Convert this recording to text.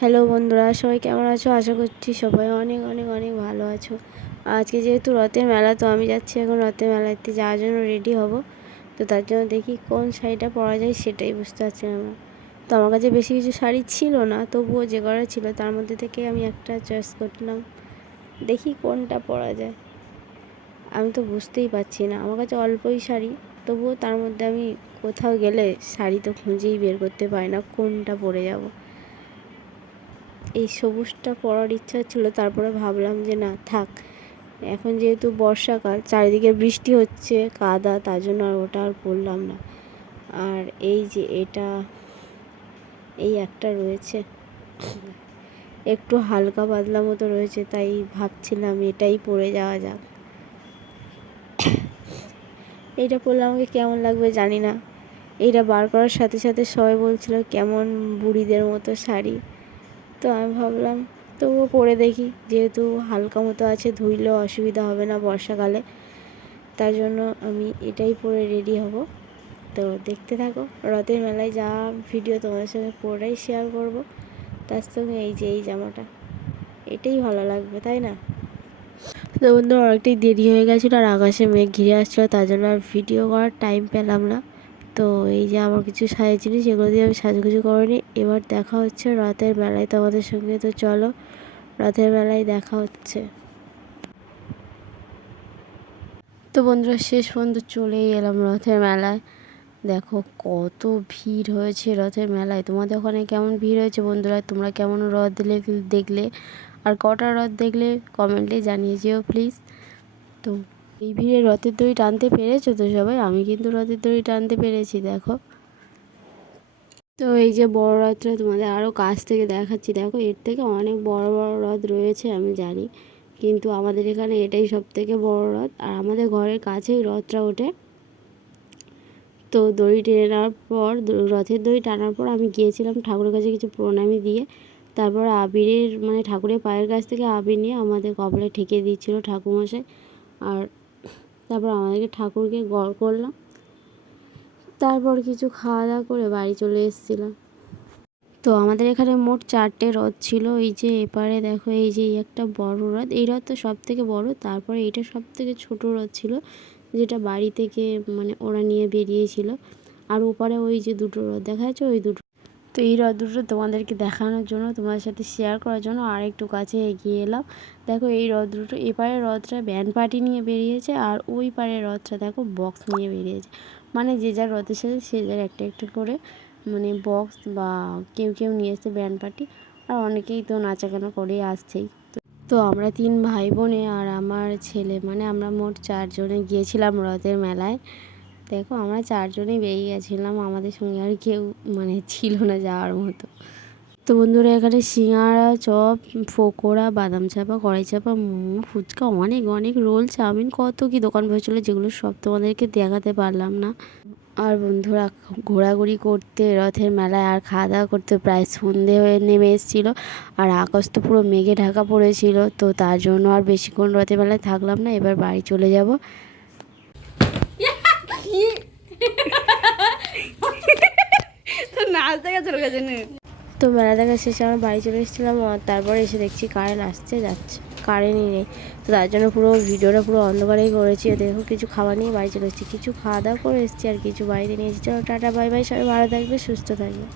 Hello বন্ধুরা, সবাই কেমন আছো? আশা করছি সবাই অনেক অনেক অনেক ভালো আছো। আজকে যেহেতু রথের মেলা, তো আমি যাচ্ছি এখন রথের মেলাতে যাওয়ার জন্য রেডি হব। তো তার জন্য দেখি কোন শাড়িটা পরা যায় সেটাই বুঝতে পারছি না আমার। তো আমার কাছে বেশি কিছু শাড়ি ছিল না, তবুও যে কটা ছিল তার মধ্যে থেকে আমি একটা চয়েস করলাম। দেখি কোনটা পরা যায়। আমি তো বুঝতেই পারছি না, আমার কাছে অল্পই শাড়ি, তবুও তার মধ্যে আমি কোথাও গেলে শাড়ি তো খুঁজেই বের করতে পারি না কোনটা পরে যাব। এই সবুজটা পরার ইচ্ছা ছিল, তারপরে ভাবলাম যে না থাক, এখন যেহেতু বর্ষাকাল, চারিদিকে বৃষ্টি হচ্ছে, কাদা, তার জন্য আর ওটা আর পরলাম না। আর এই যে এটা, এই একটা রয়েছে, একটু হালকা পাতলা মতো রয়েছে, তাই ভাবছিলাম এটাই পরে যাওয়া যাক। এইটা পরলে আমাকে কেমন লাগবে জানি না। এইটা বার করার সাথে সাথে সবাই বলছিল কেমন বুড়িদের মতো শাড়ি। তো আমি ভাবলাম তবুও পরে দেখি, যেহেতু হালকা মতো আছে, ধুইলেও অসুবিধা হবে না বর্ষাকালে, তার জন্য আমি এটাই পরে রেডি হব। তো দেখতে থাকো, রথের মেলায় যা ভিডিও তোমাদের সঙ্গে পুরোটাই শেয়ার করব। তার সঙ্গে এই যে এই জামাটা, এটাই ভালো লাগবে, তাই না? তো বন্ধু, অনেকটাই দেরি হয়ে গেছিলো আর আকাশে মেঘ ঘিরে আসছিলো, তার জন্য আর ভিডিও করার টাইম পেলাম না। তো এই যে আমার কিছু সাজের জিনিস, এগুলো দিয়ে আমি সাজুগুজু করিনি। এবার দেখা হচ্ছে রথের মেলায় তোমাদের সঙ্গে। তো চলো, রথের মেলায় দেখা হচ্ছে। তো বন্ধুরা, শেষ পর্যন্ত চলেই এলাম রথের মেলায়। দেখো কত ভিড় হয়েছে রথের মেলায়। তোমাদের ওখানে কেমন ভিড় হয়েছে বন্ধুরা? তোমরা কেমন রথ দেখলে আর কটা রথ দেখলে কমেন্টে জানিয়ে যেও প্লিজ। তো এই ভিড়ে রথের দড়ি টানতে পেরেছো তো সবাই? আমি কিন্তু রথের দড়ি টানতে পেরেছি, দেখো। তো এই যে বড় রথটা তোমাদের আরও কাছ থেকে দেখাচ্ছি। দেখো, এর থেকে অনেক বড় বড় রথ রয়েছে আমি জানি, কিন্তু আমাদের এখানে এটাই সব থেকে বড় রথ। আর আমাদের ঘরের কাছেই রথটা ওঠে। তো দড়ি টেনে নেওয়ার পর, রথের দড়ি টানার পর আমি গিয়েছিলাম ঠাকুরের কাছে কিছু প্রণামী দিয়ে। তারপর আবিরের, মানে ঠাকুরের পায়ের কাছ থেকে আবির নিয়ে আমাদের কপালে ঠেকিয়ে দিচ্ছিলো ঠাকুরমশাই। আর তারপর আমাদেরকে ঠাকুরকে গড় করলাম। তারপর কিছু খাওয়া দাওয়া করে বাড়ি চলে এসেছিলাম। তো আমাদের এখানে মোট 4টে রথ ছিল। এই যে এপারে দেখো, এই যে একটা বড় রথ, এই রথটা সব থেকে বড়। তারপরে এইটা সব থেকে ছোটো রথ ছিল, যেটা বাড়ি থেকে মানে ওরা নিয়ে বেরিয়েছিল। আর ওপারে ওই যে দুটো রথ দেখা যাচ্ছে, ওই দুটো। তো এই রথ দুটো তোমাদেরকে দেখানোর জন্য, তোমাদের সাথে শেয়ার করার জন্য আর একটু কাছে এগিয়ে এলাম। দেখো, এই রথ দুটো, এপারে রথটা ব্যান্ড পার্টি নিয়ে বেরিয়েছে, আর ওই পারের রথটা দেখো বক্স নিয়ে বেরিয়েছে। মানে যে যার রথের সাথে সে যার একটা একটা করে, মানে বক্স বা কেউ কেউ নিয়ে এসছে ব্যান্ড পার্টি। আর অনেকেই তো নাচাগানা করেই আসছেই। তো আমরা 3 ভাই বোনে আর আমার ছেলে, মানে আমরা মোট 4জনে গিয়েছিলাম রথের মেলায়। দেখো, আমরা 4জনেই বেরিয়ে গেছিলাম, আমাদের সঙ্গে আর কেউ মানে ছিল না যাওয়ার মতো। তো বন্ধুরা, এখানে সিঙাড়া, চপ, পকোড়া, বাদাম চাপা, কড়াই চাপা, মোমো, ফুচকা, অনেক অনেক রোল, চাউমিন, কত কী দোকান বসেছিলো, যেগুলো সব তোমাদেরকে দেখাতে পারলাম না। আর বন্ধুরা, ঘোরাঘুরি করতে রথের মেলায় আর খাওয়া দাওয়া করতে প্রায় সন্ধে হয়ে নেমে এসেছিলো। আর আকাশ তো পুরো মেঘে ঢাকা পড়েছিল। তো তার জন্য আর বেশিক্ষণ রথের মেলায় থাকলাম না, এবার বাড়ি চলে যাব। তো মেলা দেখা শেষে আমরা বাড়ি চলে এসেছিলাম, আর তারপরে এসে দেখছি কারেন্ট আসছে যাচ্ছে, কারেন্টই নেই। তো তার জন্য পুরো ভিডিওটা পুরো অন্ধকারেই করেছি। দেখো, কিছু খাবার নিয়ে বাড়ি চলে এসেছি, কিছু খাওয়া দাওয়া করে এসেছি, আর কিছু বাড়িতে নিয়ে এসেছি। চলো টাটা, বাই বাই, সবাই ভালো থাকবে, সুস্থ থাকবে।